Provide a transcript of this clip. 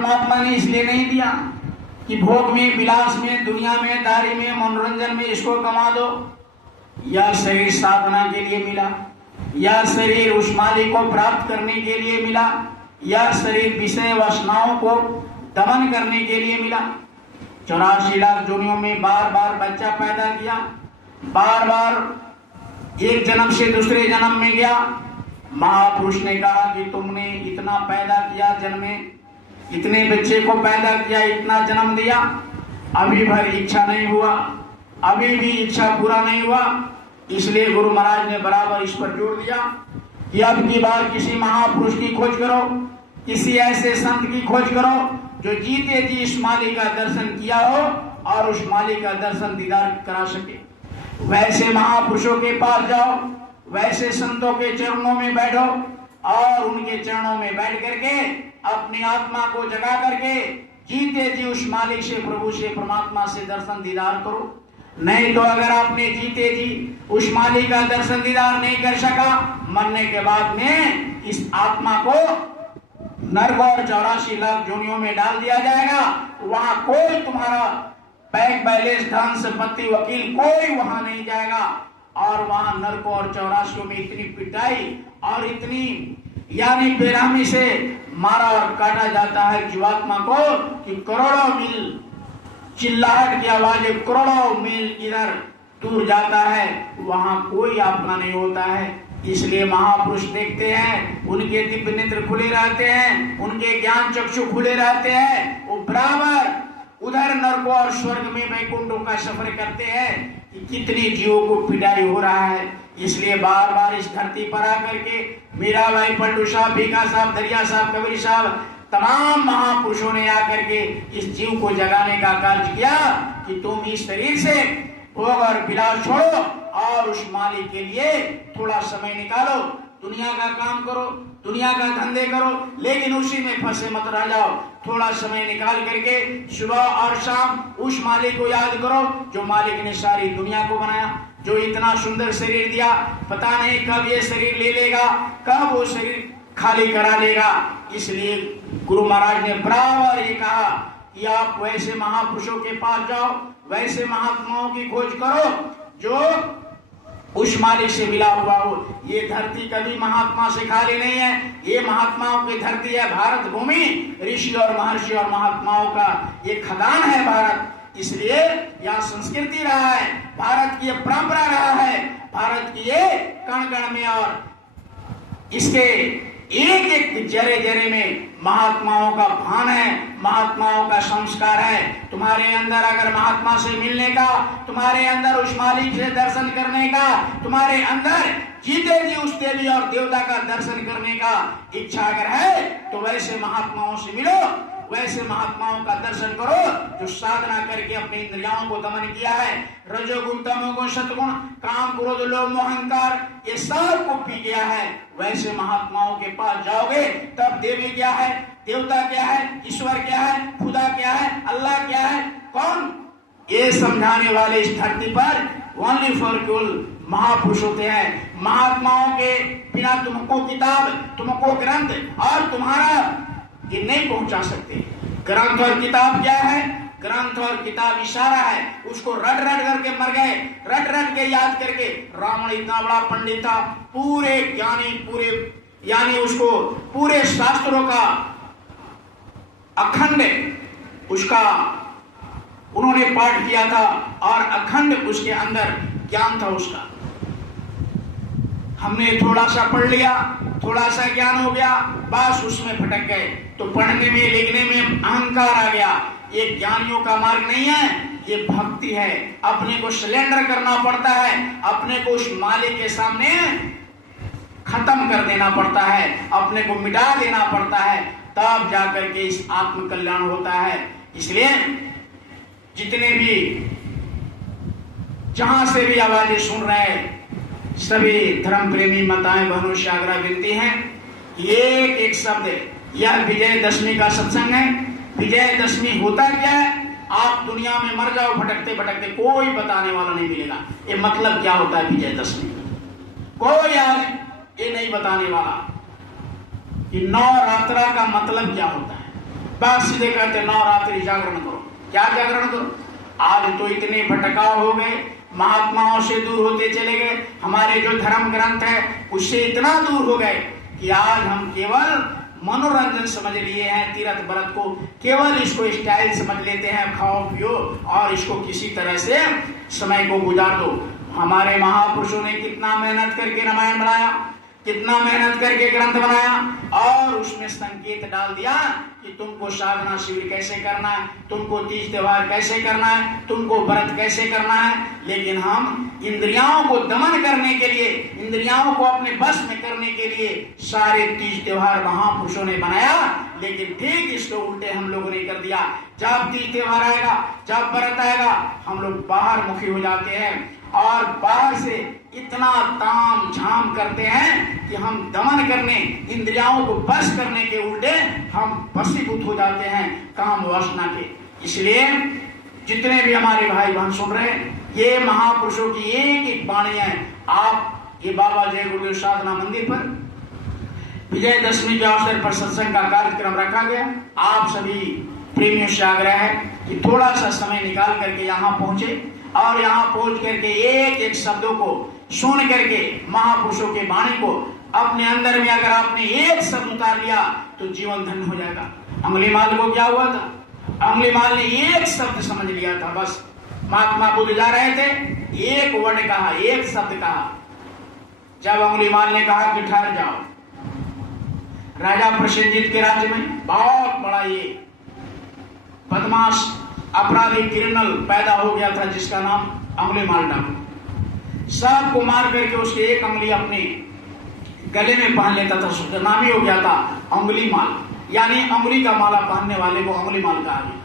परमात्मा ने इसलिए नहीं दिया कि भोग में, विलास में, दुनिया में, दारी में, मनोरंजन में इसको कमा दो। यह शरीर साधना के लिए मिला, यह शरीर उस मालिक को प्राप्त करने के लिए मिला, यह शरीर विषय वासनाओं को दमन करने के लिए मिला। 84 लाख योनियों में बार बार बच्चा पैदा किया, बार बार एक जन्म से दूसरे जन्म में गया। महापुरुष ने कहा कि तुमने इतना पैदा किया, जन्मे इतने बच्चे को पैदा किया, इतना जन्म दिया, अभी भर इच्छा नहीं हुआ, अभी भी इच्छा पूरा नहीं हुआ। इसलिए गुरु महाराज ने बराबर इस पर जोर दिया कि अब की बार किसी महापुरुष की खोज करो, किसी ऐसे संत की खोज करो जो जीते जी इस मालिक का दर्शन किया हो और उस मालिक का दर्शन दीदार करा सके। वैसे महापुरुषों के पास जाओ, वैसे संतों के चरणों में बैठो और उनके चरणों में बैठ करके अपनी आत्मा को जगा करके जीते जी उस मालिक से, प्रभु से, परमात्मा से दर्शन दीदार करो। नहीं तो अगर आपने जीते जी उस मालिक का दर्शन दीदार नहीं कर सका, मरने के बाद में इस आत्मा को नरक और 84 लाख योनियों में डाल दिया जाएगा। वहां कोई तुम्हारा बैंक बैलेंस, धन संपत्ति, वकील कोई वहां नहीं जाएगा। और वहां नरक और 84 में इतनी पिटाई और इतनी यानी बेरहमी से मारा और काटा जाता है जीवात्मा को कि करोड़ों मील चिल्लाहट की आवाज करोड़ों मील इधर दूर जाता है, वहां कोई अपना नहीं होता है। इसलिए महापुरुष देखते हैं, उनके दिव्य नेत्र खुले रहते हैं, उनके ज्ञान चक्षु खुले रहते हैं, वो बराबर उधर नरक और स्वर्ग में वैकुंठों का सफर करते हैं कि कितने जीवों को पिटाई हो रहा है। इसलिए बार बार इस धरती पर आकर के मीराबाई, पलटू साहब, भीखा साहब, दरिया साहब, कबीर साहब, तमाम महापुरुषों ने आकर के इस जीव को जगाने का कार्य किया कि तुम इस शरीर से भोग और विलास छोड़ो और उस मालिक के लिए थोड़ा समय निकालो, दुनिया का काम करो, दुनिया का धंधे करो, लेकिन उसी में फंसे मत रह जाओ। थोड़ा समय निकाल करके सुबह और शाम उस मालिक को याद करो जो मालिक ने सारी दुनिया को बनाया, जो इतना सुंदर शरीर दिया। पता नहीं कब ये शरीर ले लेगा, कब वो शरीर खाली करा लेगा। इसलिए गुरु महाराज ने बराबर ये कहा कि आप वैसे महापुरुषों के पास जाओ, वैसे महात्माओं की खोज करो जो उस मालिक से मिला हुआ हो। ये धरती कभी महात्मा से खाली नहीं है, ये महात्माओं की धरती है, भारत भूमि ऋषि और महर्षि और महात्माओं का ये खदान है भारत। इसलिए यहाँ संस्कृति रहा है, भारत की ये परंपरा रहा है, भारत की ये कण कण में और इसके एक एक जरे जरे में महात्माओं का भान है, महात्माओं का संस्कार है। तुम्हारे अंदर अगर महात्मा से मिलने का, तुम्हारे अंदर उस मालिक से दर्शन करने का, तुम्हारे अंदर जीते जी उस देवी और देवता का दर्शन करने का इच्छा अगर है तो वैसे महात्माओं से मिलो, वैसे महात्माओं का दर्शन करो जो साधना करके अपने इंद्रियों को दमन किया है। रजोगुण, तमोगुण, सतगुण, काम, क्रोध, लोभ, मोह, अहंकार ये सब को पी गया है। वैसे महात्माओं के पास जाओगे तब देवी क्या है, देवता क्या है, ईश्वर क्या है, खुदा क्या है, अल्लाह क्या है, कौन, ये समझाने वाले इस धरती पर ओनली फॉर कुल महापुरुष होते हैं। महात्माओं के बिना तुमको किताब, तुमको ग्रंथ और तुम्हारा ये नहीं पहुंचा सकते। ग्रंथ और किताब क्या है? ग्रंथ और किताब इशारा है, उसको रट रट करके मर गए, रट रट के याद करके। रावण इतना बड़ा पंडित था, पूरे ज्ञानी, पूरे यानी उसको पूरे शास्त्रों का अखंड उसका उन्होंने पाठ किया था और अखंड उसके अंदर ज्ञान था उसका। हमने थोड़ा सा पढ़ लिया, थोड़ा सा ज्ञान हो गया, बस उसमें भटक गए। तो पढ़ने में, लिखने में अहंकार आ गया। ये ज्ञानियों का मार्ग नहीं है, ये भक्ति है। अपने को सरेंडर करना पड़ता है, अपने को उस मालिक के सामने खत्म कर देना पड़ता है, अपने को मिटा देना पड़ता है, तब जाकर के इस आत्म कल्याण होता है। इसलिए जितने भी जहां से भी आवाजें सुन रहे हैं, सभी धर्म प्रेमी माताएं बहनों से आग्रह विनती है, एक एक शब्द, यह विजयदशमी का सत्संग है। विजयदशमी होता क्या है? आप दुनिया में मर जाओ भटकते भटकते, कोई बताने वाला नहीं मिलेगा ये मतलब क्या होता है विजयदशमी। कोई आज ये नहीं बताने वाला कि नवरात्रा का मतलब क्या होता है। बस सीधे कहते नवरात्रि जागरण करो। क्या जागरण करो? आज तो इतने भटकाव हो गए, महात्माओं से दूर होते चले गए, हमारे जो धर्म ग्रंथ है उससे इतना दूर हो गए कि आज हम केवल मनोरंजन समझ लिए हैं। तीर्थ व्रत को केवल इसको स्टाइल समझ लेते हैं, खाओ पियो और इसको किसी तरह से समय को गुजार दो। हमारे महापुरुषों ने कितना मेहनत करके रामायण बनाया, कितना मेहनत करके ग्रंथ बनाया और उसमें संकेत डाल दिया कि तुमको साधना शिविर कैसे करना है, तुमको तीज त्योहार कैसे करना है, तुमको व्रत कैसे करना है। लेकिन हम इंद्रियों को दमन करने के लिए, इंद्रियों को अपने बस में करने के लिए सारे तीज त्योहार महापुरुषों ने बनाया, लेकिन ठीक इसको उल्टे हम लोगों ने कर दिया। जब तीज त्योहार आएगा, जब व्रत आएगा, हम लोग बाहर मुखी हो जाते हैं और बाहर से इतना ताम झाम करते हैं कि हम दमन करने, इंद्रियों को बस करने के उल्टे हम वशीभूत हो जाते हैं काम वासना के। इसलिए जितने भी हमारे भाई बहन सुन रहे हैं, ये महापुरुषों की एक एक वाणी है। आप ये बाबा जय गुरुदेव साधना मंदिर पर विजयदशमी के अवसर पर सत्संग का कार्यक्रम रखा गया। आप सभी प्रेमियों से आग्रह है कि थोड़ा सा समय निकाल करके यहाँ पहुंचे और यहाँ पहुंच करके एक एक शब्दों को सुन करके महापुरुषों के वाणी को अपने अंदर में अगर आपने एक शब्द उतार लिया तो जीवन धन्य हो जाएगा। अंगुलीमाल को क्या हुआ था? अंगुलीमाल ने एक शब्द समझ लिया था, बस महात्मा बुद्ध जा रहे थे, एक वर्ण कहा, एक शब्द कहा। जब अंगुलीमाल ने कहा कि ठहर जाओ, राजा प्रसेनजीत के राज्य में बहुत बड़ा ये बदमाश अपराधी क्रिमिनल पैदा हो गया था जिसका नाम अंगुलीमाल डाकू। सबको मार करके उसके एक अंगुली अपने गले में पहन लेता था, उसका नाम ही हो गया था अंगुलीमाल, यानी अंगुली का माला पहनने वाले को अंगुलीमाल कहा गया।